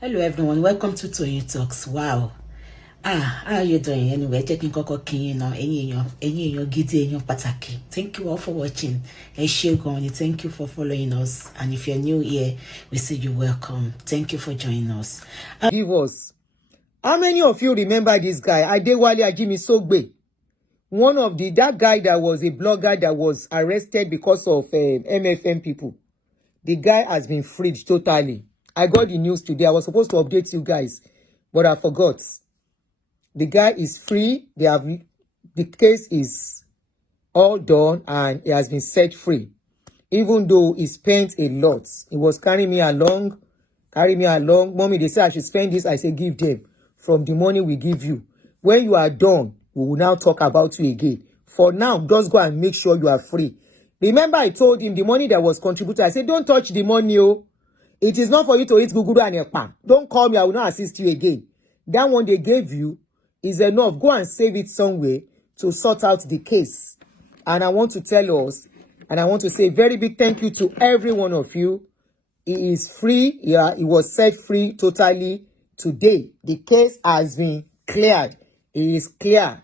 Hello everyone, welcome to Toyeen Talks. Wow. How are you doing? Anyway, taking koko kin now. Any gidi èèyàn pàtàkì. Thank you all for watching. Thank you for following us. And if you're new here, we say you're welcome. Thank you for joining us. Give us. How many of you remember this guy? Adewale Ajimisogbe. One of that guy that was a blogger that was arrested because of MFM people. The guy has been freed totally. I got the news today. I was supposed to update you guys, but I forgot. The guy is free. The case is all done and he has been set free. Even though he spent a lot. He was carrying me along. Mommy, they say I should spend this. I say, give them. From the money we give you. When you are done, we will now talk about you again. For now, just go and make sure you are free. Remember, I told him the money that was contributed. I said, don't touch the money, oh. It is not for you to eat guguru and ekpa. Don't call me. I will not assist you again. That one they gave you is enough. Go and save it somewhere to sort out the case. And I want to tell us, and I want to say a very big thank you to every one of you. He is free. Yeah, he was set free totally today. The case has been cleared. It is clear.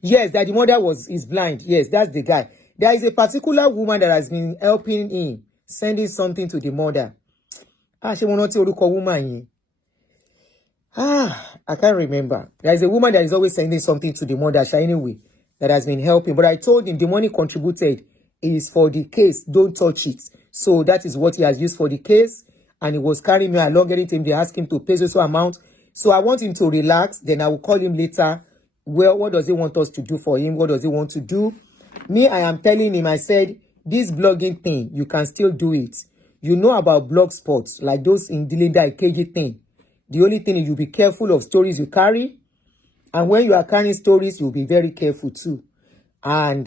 Yes, that the mother is blind. Yes, that's the guy. There is a particular woman that has been helping him, sending something to the mother. She will not tell the woman. I can't remember. There is a woman that is always sending something to the mother, anyway, that has been helping. But I told him the money contributed is for the case. Don't touch it. So that is what he has used for the case. And he was carrying me along. Anytime they ask him to pay so amount. So I want him to relax. Then I will call him later. Well, what does he want us to do for him? What does he want to do? Me, I am telling him, I said, this blogging thing, you can still do it. You know about blog spots, like those in Dilinda Ikeji thing. The only thing is you be careful of stories you carry. And when you are carrying stories, you'll be very careful too. And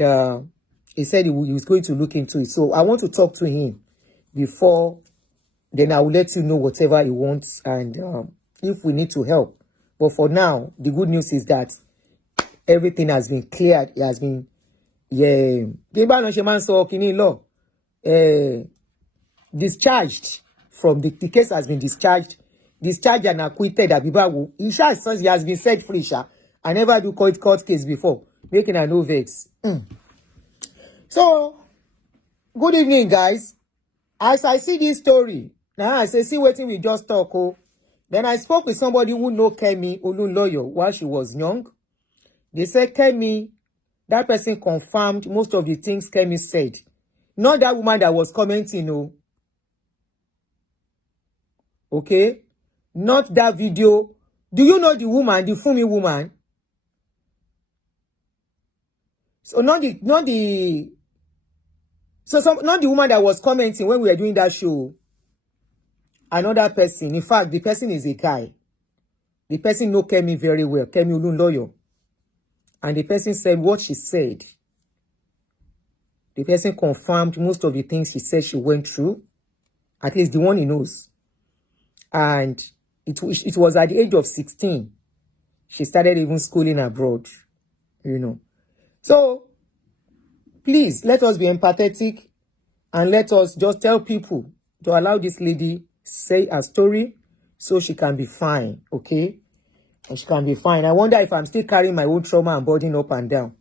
he said he was going to look into it. So I want to talk to him before, then I will let you know whatever he wants and if we need to help. But for now, the good news is that everything has been cleared. It has been, discharged from the case has been discharged and acquitted. He has been set free. I never do court case before. Making a no vex. So, good evening, guys. As I see this story, now I say, see what we just talk. Oh. Then I spoke with somebody who know Kpai Olunloyo while she was young. They said Kpai, that person confirmed most of the things Kpai said. Not that woman that was commenting, no. Okay? Not that video. Do you know the woman, the Funmi woman? So not the woman that was commenting when we were doing that show. Another person. In fact, the person is a guy. The person know Kpai very well. Kpai Olunloyo. And the person said what she said. The person confirmed most of the things she said she went through. At least the one he knows. And it was at the age of 16. She started even schooling abroad. You know. So, please, let us be empathetic. And let us just tell people to allow this lady say her story so she can be fine. Okay? And she can be fine. I wonder if I'm still carrying my own trauma and burden up and down.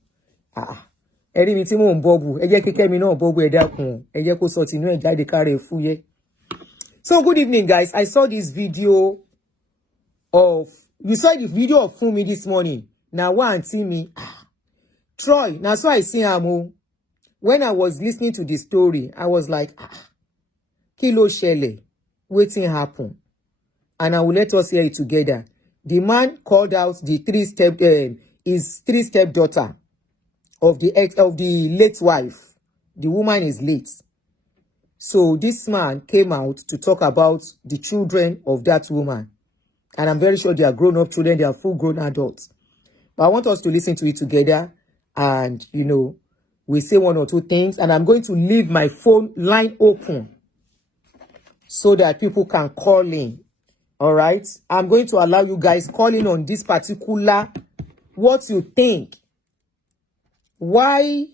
So good evening, guys. I saw this video of Funmi this morning. Now one see me. Troy. Now so I see him. When I was listening to the story, I was like, Kilo Shele, waiting happen. And I will let us hear it together. The man called out the his three-step daughter of the late wife. The woman is late. So this man came out to talk about the children of that woman. And I'm very sure they are grown-up children. They are full-grown adults. But I want us to listen to it together. And, you know, we say one or two things. And I'm going to leave my phone line open so that people can call in. All right? I'm going to allow you guys call in on this particular, what you think. Why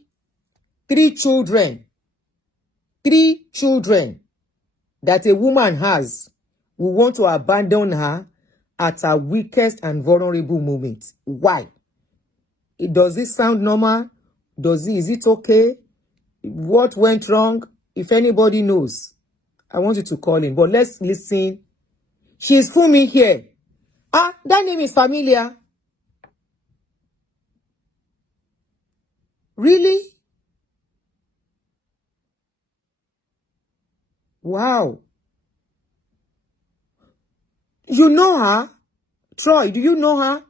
three children that a woman has We want to abandon her at her weakest and vulnerable moment. Why? Does it sound normal? Is it okay? What went wrong? If anybody knows, I want you to call in. But let's listen. She's Funmi here. Ah, that name is familiar. Really? Wow. You know her? Troy, do you know her?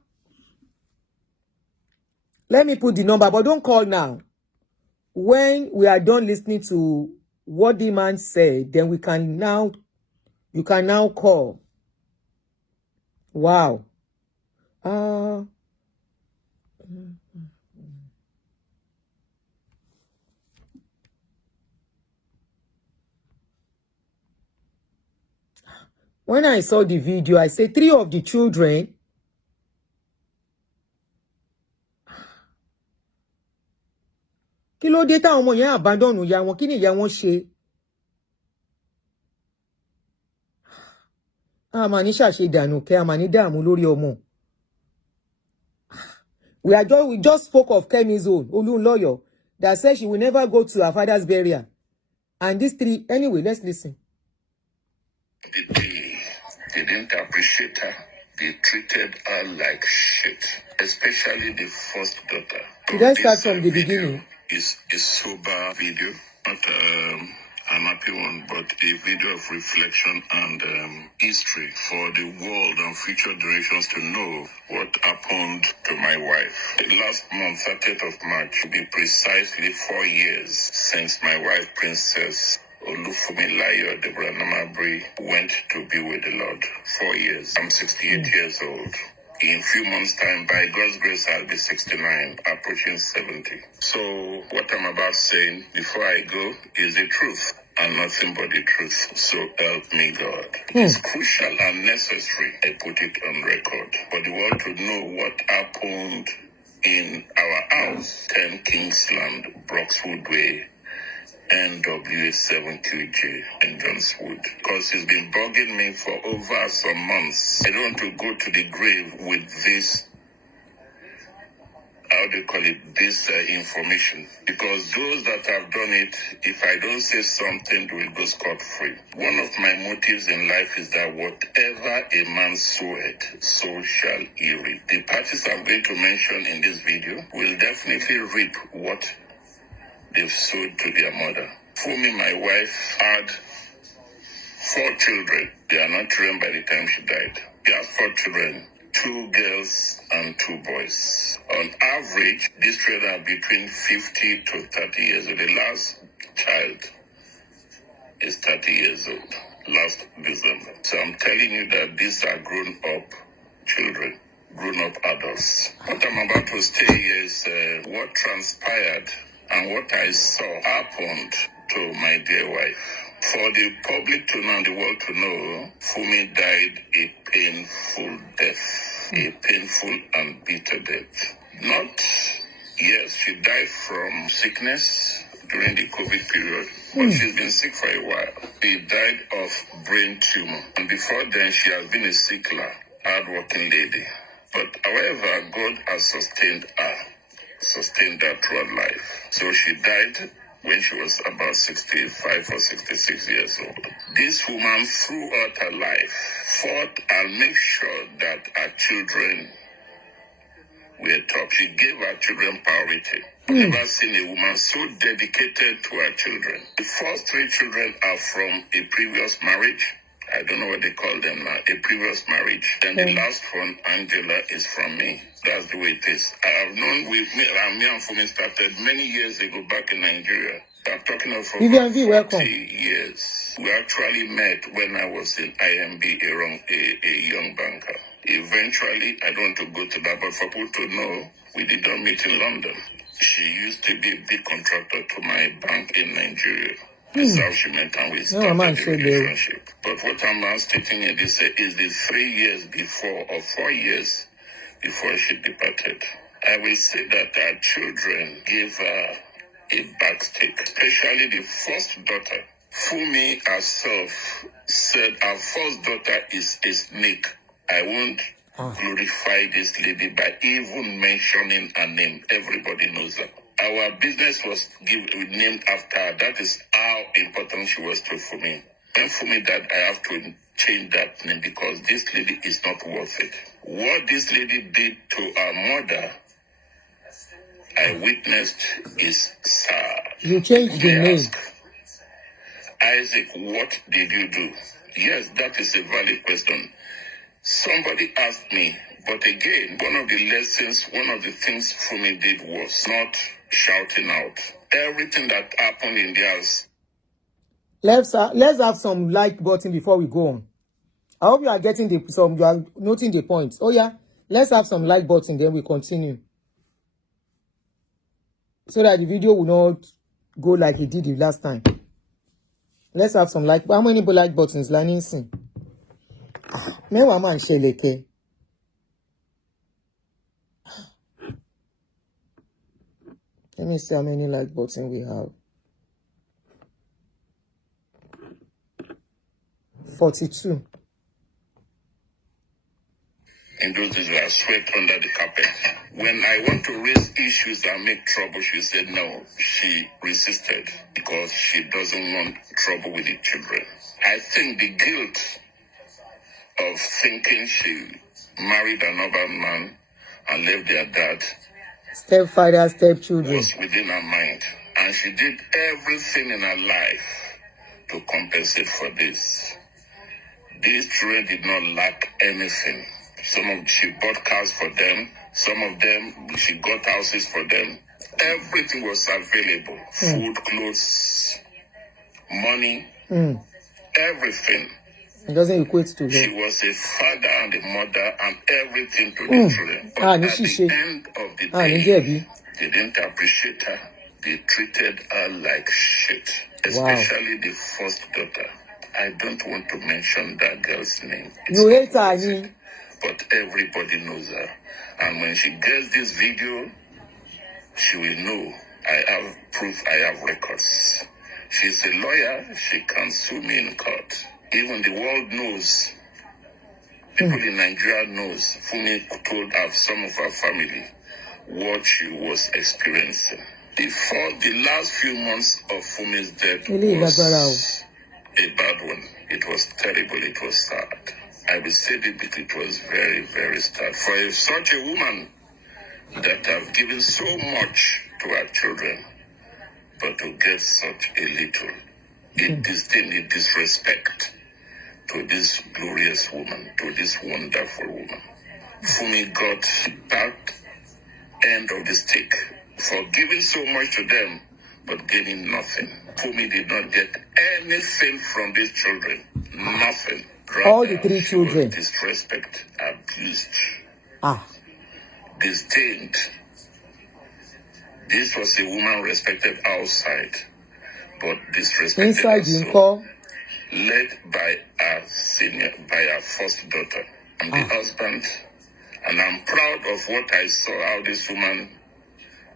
Let me put the number, but don't call now. When we are done listening to what the man said, then you can now call. Wow. When I saw the video, I said 3 of the children. Kí ló dé táwọn ọmọ yẹn abandon ìyá wọn? Kí ni ìyá wọn ṣe? Àmà ní ṣàṣedànù kẹ́, àmà ní dààmú lórí ọmọ. We just spoke of Kemi's own, Olunloyo, that said she will never go to her father's burial. And these 3, anyway, let's listen. They didn't appreciate her. They treated her like shit, especially the first daughter. Let's start from the beginning. It's a sober video, not an happy one, but a video of reflection and history for the world and future generations to know what happened to my wife. Last month, 30th of March, will be precisely 4 years since my wife, Princess Olufumi Deborah Namabri, went to be with the Lord. 4 years. I'm 68 years old. In a few months' time, by God's grace, I'll be 69, approaching 70. So what I'm about saying before I go is the truth and nothing but the truth. So help me God. It's crucial and necessary I put it on record for the world to know what happened in our house, 10 Kingsland, Broxwood Way, NWA7QJ in Johnswood, because he's been bugging me for over some months. I don't want to go to the grave with this, how do you call it, this information, because those that have done it, if I don't say something, they will go scot-free. One of my motives in life is that whatever a man soweth, so shall he reap. The parties I'm going to mention in this video will definitely reap what they've sold to their mother. Funmi, my wife, had 4 children. They are not children by the time she died. She has 4 children, 2 girls and 2 boys. On average, these children are between 50 to 30 years old. The last child is 30 years old, last December. So I'm telling you that these are grown-up children, grown-up adults. What I'm about to say is what transpired and what I saw happened to my dear wife. For the public to know and the world to know, Funmi died a painful death. A painful and bitter death. Yes, she died from sickness during the COVID period, but she's been sick for a while. She died of brain tumor. And before then, she has been a sickler, hard-working lady. But however, God has sustained her throughout life. So she died when she was about 65 or 66 years old. This woman, throughout her life, fought and made sure that her children were taught. She gave her children priority. I've never seen a woman so dedicated to her children. The first 3 children are from a previous marriage. I don't know what they call them now, a previous marriage. Then the last one, Angela, is from me. That's the way it is. I have known me and Funmi started many years ago back in Nigeria. I'm talking of over 40 years. We actually met when I was in IMB, a young banker. Eventually, I don't want to go to that, but for people to know, we did not meet in London. She used to be a big contractor to my bank in Nigeria. That's how she met and we started the relationship. But what I'm now stating in this is the 3 years before or 4 years before she departed. I will say that our children gave her a backstake, especially the first daughter. Funmi herself said her first daughter is a snake. I won't glorify this lady by even mentioning her name. Everybody knows her. Our business was named after her. That is how important she was to Funmi. And Funmi that I have to change that name because this lady is not worth it. What this lady did to her mother, I witnessed, is sad. You changed the name. Ask, Isaac, what did you do? Yes, that is a valid question. Somebody asked me, but again, one of the things Funmi did was not shouting out. Everything that happened in the house. Let's have some like button before we go on. I hope you are getting you are noting the points. Oh yeah, let's have some like button, then we continue. So that the video will not go like it did the last time. Let's have some like. How many like buttons? Learning sing. Mewa man sheleke. Let me see how many like buttons we have. 42. And those days were swept under the carpet. When I want to raise issues and make trouble, she said no. She resisted because she doesn't want trouble with the children. I think the guilt of thinking she married another man and left their dad, stepfather, stepchildren, was within her mind. And she did everything in her life to compensate for this. These children did not lack anything. She bought cars for them. Some of them, she got houses for them. Everything was available. Food, clothes, money, everything. It doesn't equate to She her. was a father and a mother and everything to the children. But at the end of the day, they didn't appreciate her. They treated her like shit. Especially the first daughter. I don't want to mention that girl's name. You hate her, but everybody knows her. And when she gets this video, she will know. I have proof, I have records. She's a lawyer, she can sue me in court. Even the world knows. People in Nigeria knows. Funmi told some of her family what she was experiencing. Before the last few months of Funmi's death was a bad one. It was terrible, it was sad. I will say that it was very, very sad. For such a woman that have given so much to her children, but to get such a little, it disdain, disrespect to this glorious woman, to this wonderful woman. Funmi got that end of the stick for giving so much to them, but getting nothing. Funmi did not get anything from these children. Nothing. All the 3 children. Disrespect, abused, disdained. This was a woman respected outside, but disrespected inside the call. Led by her first daughter. I'm the husband, and I'm proud of what I saw, how this woman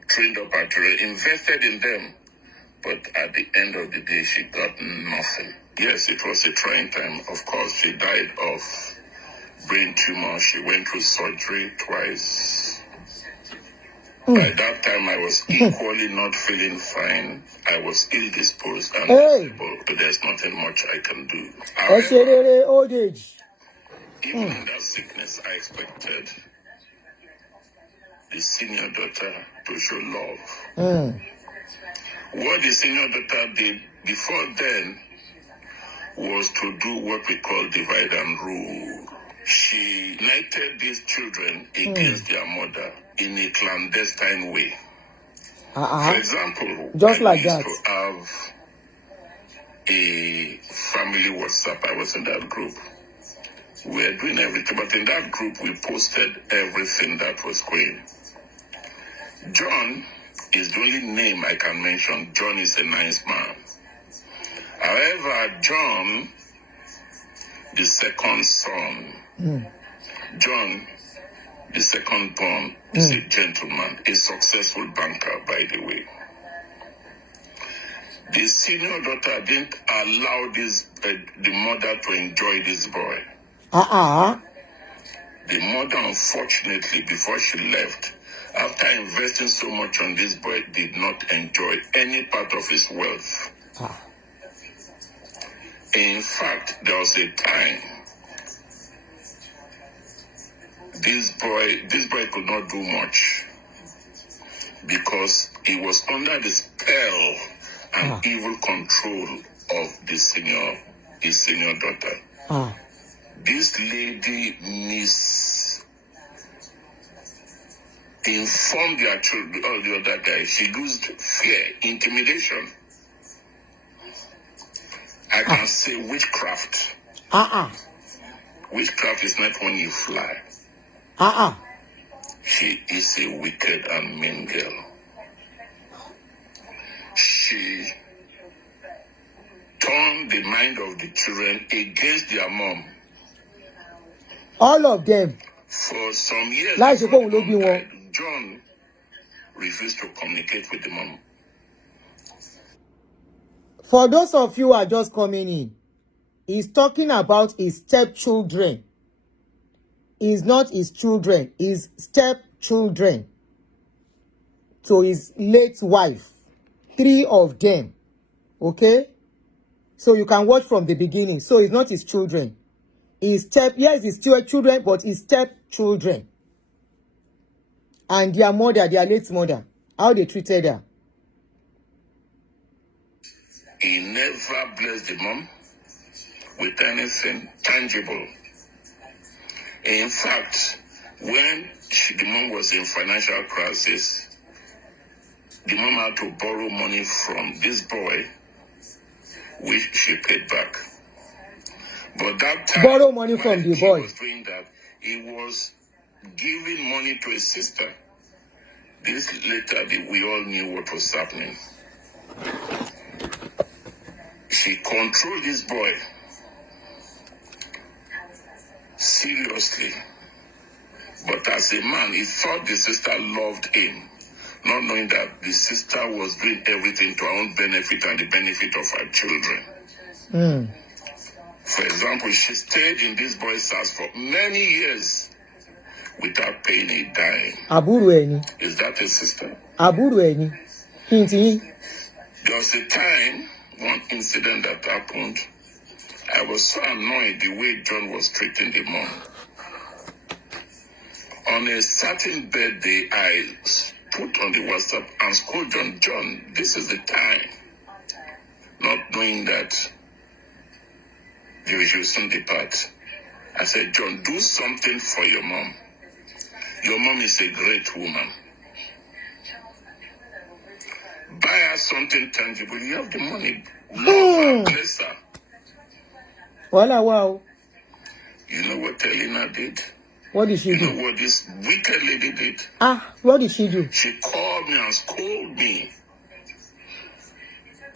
trained up her children, invested in them, but at the end of the day, she got nothing. Yes, it was a trying time. Of course, she died of brain tumor. She went through surgery twice. By that time, I was equally not feeling fine. I was ill-disposed and disabled, but there's nothing much I can do. However, Old age. Even in that sickness, I expected the senior daughter to show love. What the senior daughter did before then was to do what we call divide and rule. She united these children against their mother in a clandestine way. For example, just like I that. used to have a family WhatsApp. I was in that group. We were doing everything, but in that group, we posted everything that was going. John is the only name I can mention. John is a nice man. However, John, the second son, John, the second born, is a gentleman, a successful banker, by the way. The senior daughter didn't allow the mother to enjoy this boy. The mother, unfortunately, before she left, after investing so much on this boy, did not enjoy any part of his wealth. In fact, there was a time this boy could not do much because he was under the spell and evil control of his senior daughter. This lady informed their children, all the other guys. She used fear, intimidation. I can say witchcraft. Witchcraft is not when you fly. She is a wicked and mean girl. She turned the mind of the children against their mom. All of them. For some years, John refused to communicate with the mom. For those of you who are just coming in, he's talking about his stepchildren. It's not his children, his stepchildren to his late wife. 3 of them. Okay? So you can watch from the beginning. So it's not his children. Yes, it's still children, but his stepchildren. And their mother, their late mother, how they treated her. He never blessed the mom with anything tangible. In fact, when the mom was in financial crisis, the mom had to borrow money from this boy, which she paid back. But that time, borrow money from the boy. Was doing that, he was giving money to his sister. This later, we all knew what was happening. She controlled this boy seriously. But as a man, he thought the sister loved him, not knowing that the sister was doing everything to her own benefit and the benefit of her children. For example, she stayed in this boy's house for many years without paying a dime. Is that a sister? There was a time, one incident that happened, I was so annoyed the way John was treating the mom. On a certain birthday, I put on the WhatsApp and called John, this is the time. Not knowing that you should soon depart. I said, John, do something for your mom. Your mom is a great woman. Buy her something tangible. You have the money. Love her, bless her. Wow. You know what Elena did? What did she do? You know what this wicked lady did? What did she do? She called me and scolded me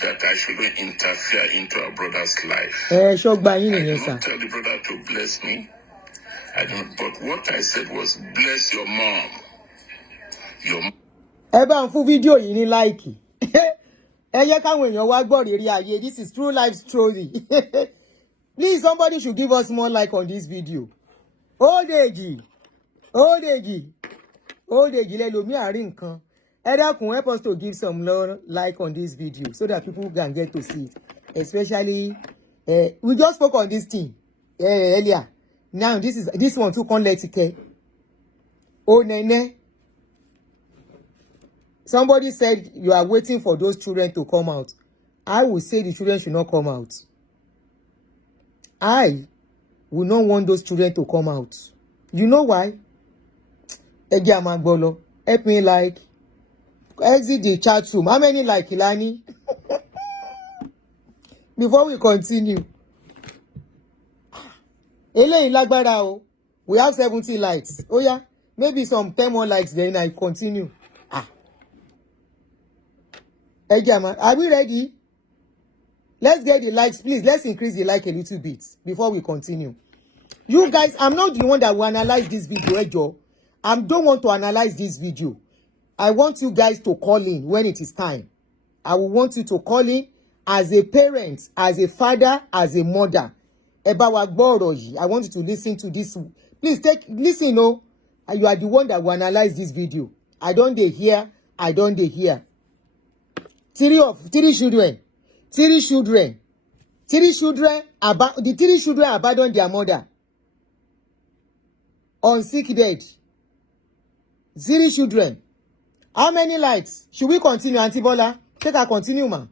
that I shouldn't interfere into her brother's life. I did not tell the brother to bless me. I don't. But what I said was, bless your mom. Your mom. Video you like. This is true life story. Please, somebody should give us more like on this video. Old age. Lelomi àárín nǹkan. Ẹ dákun, help us to give some like on this video so that people can get to see it. Especially, we just spoke on this thing earlier. Now this one too can't let it care. Oh nene. Somebody said you are waiting for those children to come out. I will say the children should not come out. I will not want those children to come out. You know why? Help me like. Exit the chat room. How many like Ilani? Before we continue. Olagbara, we have 70 likes. Oh yeah. Maybe some 10 more likes, then I continue. Are we ready? Let's get the likes, please. Let's increase the like a little bit before we continue. You guys, I'm not the one that will analyze this video, Joe. I don't want to analyze this video. I want you guys to call in when it is time. I will want you to call in as a parent, as a father, as a mother. Ẹ bá wa gbọ́ ọ̀rọ̀ yìí. I want you to listen to this. Please listen, oh. You are the one that will analyze this video. I don't dey hear. Three children. The three children abandoned their mother on sick dead. 3 children. How many lights? Should we continue, Aunty Bola? Take her continue, ma.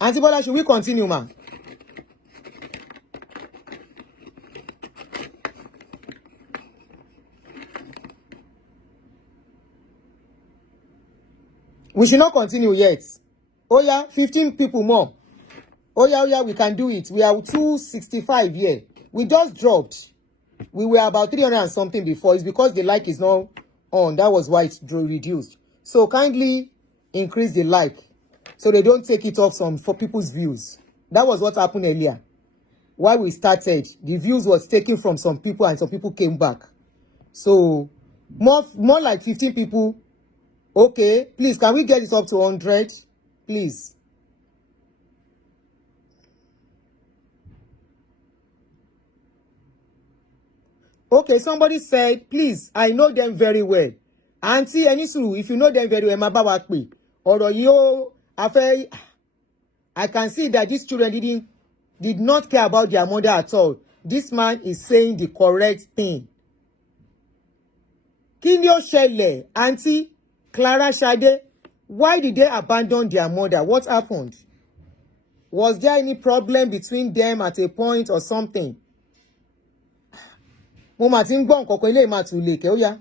Aunty Bola, should we continue, ma? We should not continue yet. Oh yeah, 15 people more. Oh yeah, we can do it. We are 265 here. We just dropped. We were about 300 and something before. It's because the like is not on. That was why it's reduced. So kindly increase the like so they don't take it off for people's views. That was what happened earlier. Why we started, the views was taken from some people and some people came back. So more like 15 people. Okay, please, can we get it up to 100? Please. Okay, somebody said, please, I know them very well. Aunty, Enisu, if you know them very well, ma bá wa pè. Ọ̀rọ̀ yìí ó, I can see that these children did not care about their mother at all. This man is saying the correct thing. Kí ni ó ṣẹlẹ̀, Aunty Clara Shade? Why did they abandon their mother? What happened? Was there any problem between them at a point or something? Mo mà ti ń gbọ́ nǹkan kan eléyìí mà tún lè kẹ́ ó yá.